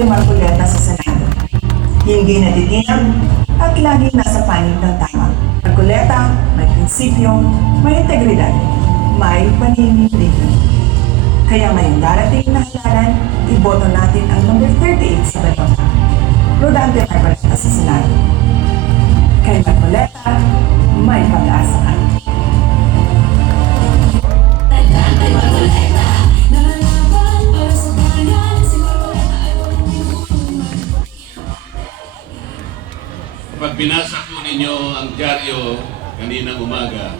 Presidente Marcoleta sa Senado. Hindi natitinag at laging nasa panig ng tama. Marcoleta, may prinsipyo, may integridad, may paninindigan. Kaya ngayong darating na halalan, iboto natin ang number 38 sa balota. Rodante Marcoleta sa Senado. Kay Marcoleta, may pag-asa ka. Pag binasa po ninyo ang dyaryo kaninang umaga,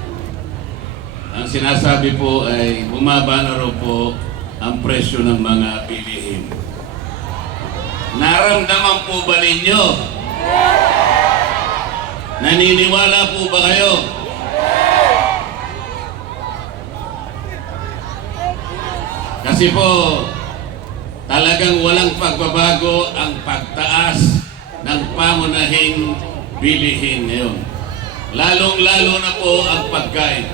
ang sinasabi po ay bumaba na raw po ang presyo ng mga bilihin. Naramdaman po ba ninyo? Naniniwala po ba kayo? Kasi po, talagang walang pagbabago ang pagtaas ng pangunahing bilihin ngayon. Lalong-lalo na po ang pagkain.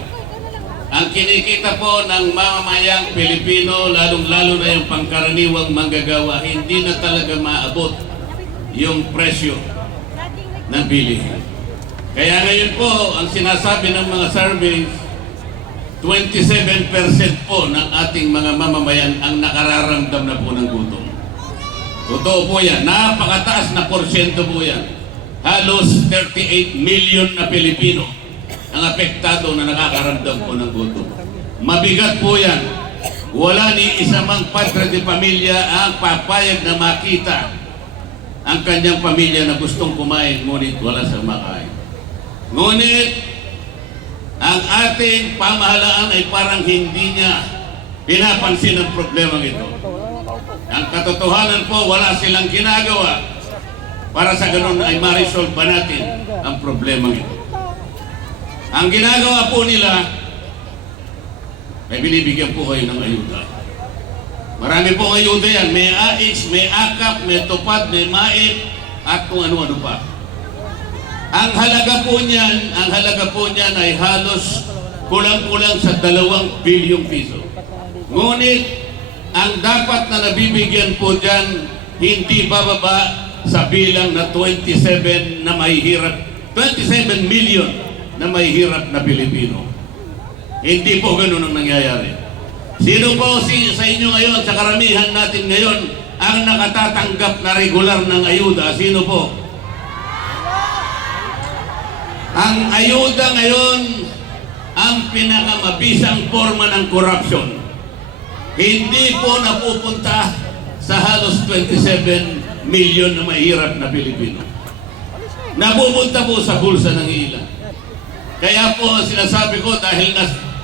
Ang kinikita po ng mamamayang Pilipino, lalong-lalo na yung pangkaraniwang manggagawa, hindi na talaga maabot yung presyo ng bilihin. Kaya ngayon po, ang sinasabi ng mga surveys, 27% po ng ating mga mamamayan ang nakararamdam na po ng gutom. Totoo po yan. Napakataas na porsyento po yan. Halos 38 million na Pilipino ang apektado na nakakaramdam po ng gutom. Mabigat po yan. Wala ni isa mang padre de pamilya ang papayag na makita ang kanyang pamilya na gustong kumain ngunit wala sa makain. Ngunit ang ating pamahalaan ay parang hindi niya pinapansin ang problema ito. Ang katotohanan po, wala silang ginagawa para sa ganun ay ma-resolve ba natin ang problema ito. Ang ginagawa po nila ay binibigyan po kayo ng ayuda. Marami pong ayuda yan. May AIX, may AKAP, may TUPAD, may MAIP, at kung ano-ano pa. Ang halaga po niyan ay halos kulang-kulang sa 2 bilyong piso. Ngunit, ang dapat na nabibigyan po dyan, hindi bababa sa bilang na 27 na mahihirap, 27 million na mahihirap na Pilipino. Hindi po ganun ang nangyayari. Sino po sa inyo ngayon, sa karamihan natin ngayon, ang nakatatanggap na regular ng ayuda? Sino po? Ang ayuda ngayon, ang pinakamabisang forma ng corruption. Hindi po napupunta sa halos 27 million na mahirap na Pilipino. Napupunta po sa bulsa ng ilan. Kaya po sinasabi ko dahil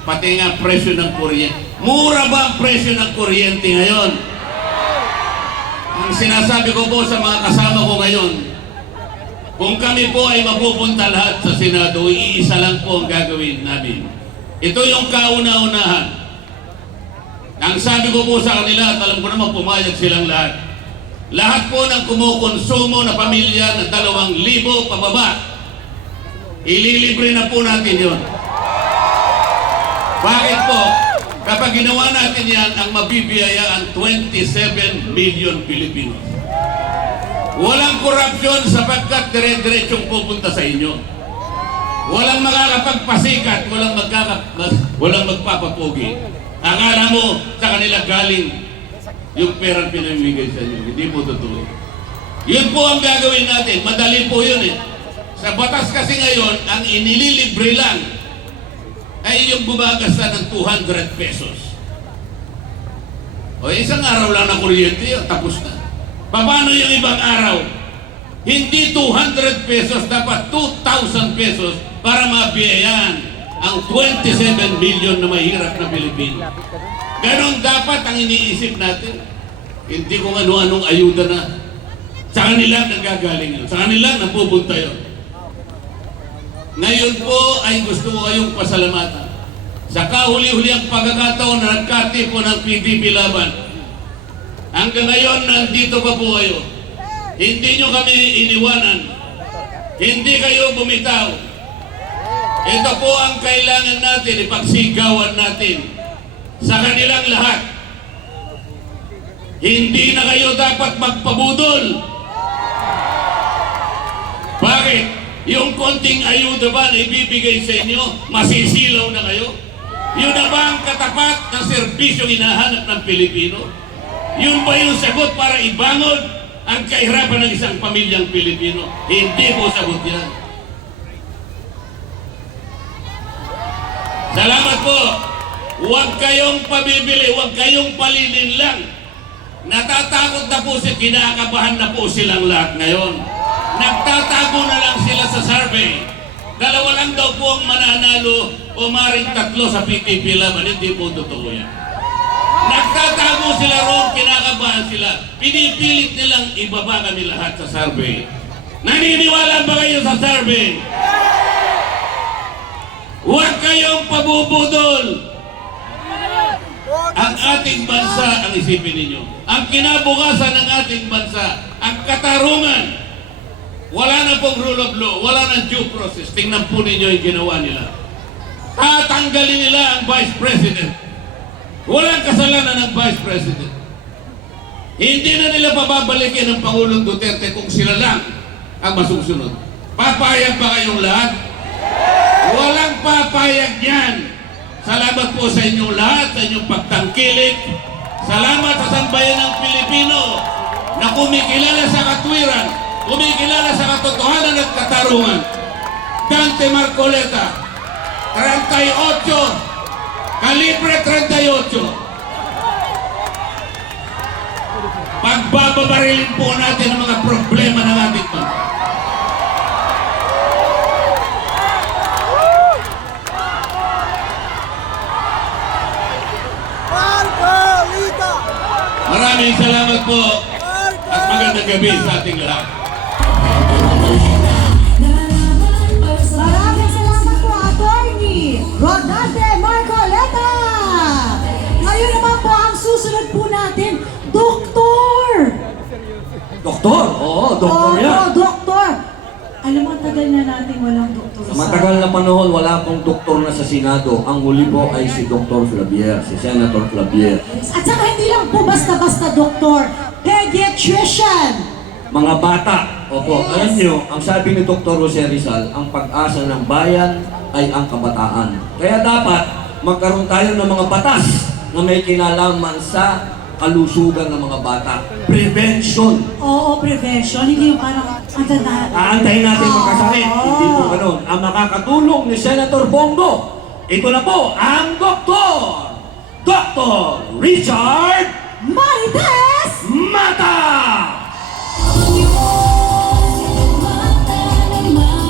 pati nga presyo ng kuryente. Mura ba ang presyo ng kuryente ngayon? Ang sinasabi ko po sa mga kasama ko ngayon, kung kami po ay mapupunta lahat sa Senado, iisa lang po ang gagawin namin. Ito yung kauna-unahan. Ang sabi ko po sa kanila, at alam ko naman pumayag silang lahat. Lahat po ng kumukonsumo na pamilya na 2,000 pababa, ililibre na po natin yun. Bakit po? Kapag ginawa natin yan, ang mabibiyaya ang 27 million Pilipino. Walang korupsyon sapagkat dire-diretsong pupunta sa inyo. Walang makakapagpasikat, walang magpapapugi. Akala mo sa kanila galing yung perang pinamimigay sa inyo. Hindi po totoo. Yun po ang gagawin natin. Madali po yun eh. Sa batas kasi ngayon, ang inililibre lang ay yung gumagasta ng 200 pesos. O isang araw lang na kuryente yun, tapos na. Paano yung ibang araw? Hindi 200 pesos, dapat 2,000 pesos para mabiyayaan ang 27 million na mahirap na Pilipino. Ganon dapat ang iniisip natin. Hindi kung ano-anong ayuda na. Sa kanila nanggagaling yun. Sa kanila napupunta yun. Ngayon po ay gusto ko kayong pasalamatan. Sa kahuli-huli ang pagkakataon na nagkati po ng PDP laban. Hanggang ngayon nandito pa po kayo. Hindi nyo kami iniwanan. Hindi kayo bumitaw. Ito po ang kailangan natin, ipagsigawan natin sa kanilang lahat. Hindi na kayo dapat magpabudol. Bakit? Yung konting ayuda ba na ibibigay sa inyo, masisilaw na kayo? Yun na ba ang katapat ng serbisyong hinahanap ng Pilipino? Yun ba yung sagot para ibangon ang kahirapan ng isang pamilyang Pilipino? Hindi po sagot yan. Salamat po. Huwag kayong pabibili, huwag kayong palilin lang. Natatakot na po sila, kinakabahan na po silang lahat ngayon. Nagtatago na lang sila sa survey. Dalawa lang daw po ang mananalo o maring tatlo sa PTP laban. Hindi po totoo yan. Nagtatago sila roon, kinakabahan sila. Pinipilit nilang ibaba kami lahat sa survey. Naniniwala ba kayo sa survey? Huwag kayong pabubudol. Ang ating bansa, ang isipin ninyo, ang kinabukasan ng ating bansa, ang katarungan, wala na pong rule of law, wala na due process. Tingnan po ninyo yung ginawa nila. Tatanggalin nila ang Vice President. Walang kasalanan ng Vice President. Hindi na nila pababalikin ng Pangulong Duterte kung sila lang ang masusunod. Papayag ba kayong lahat? Walang papayag yan. Salamat po sa inyong lahat, sa inyong pagtangkilik. Salamat sa sambayan ng Pilipino na kumikilala sa katwiran, kumikilala sa katotohanan at katarungan. Dante Marcoleta, 38, kalibre 38. Pagbababarilin po natin ang mga problema ng ating bansa. Maraming salamat po at magandang gabi sa ating lahat. Maraming salamat po, Attorney Rodante Marcoleta. Ngayon naman po ang susunod po natin, Doktor. Doktor? Oo, doktor yan. Oo, Doktor. Alam mo, tagal na natin walang doktor Sa matagal na panahon, wala pong doktor na sa Senado. Ang huli po ay si Dr. Flavier, si Senator Flavier. At saka hindi lang po basta-basta doktor, pediatrician. Mga bata. Opo, Yes. alam niyo, ang sabi ni Dr. Jose Rizal, ang pag-asa ng bayan ay ang kabataan. Kaya dapat magkaroon tayo ng mga batas na may kinalaman sa kalusugan ng mga bata. Prevention. Oo, prevention. Hindi yung parang ang ganda. Aantayin natin magkasakit. Hindi po ganun. Ang makakatulong ni Senator Bongo, ito na po ang Dr. Richard Marites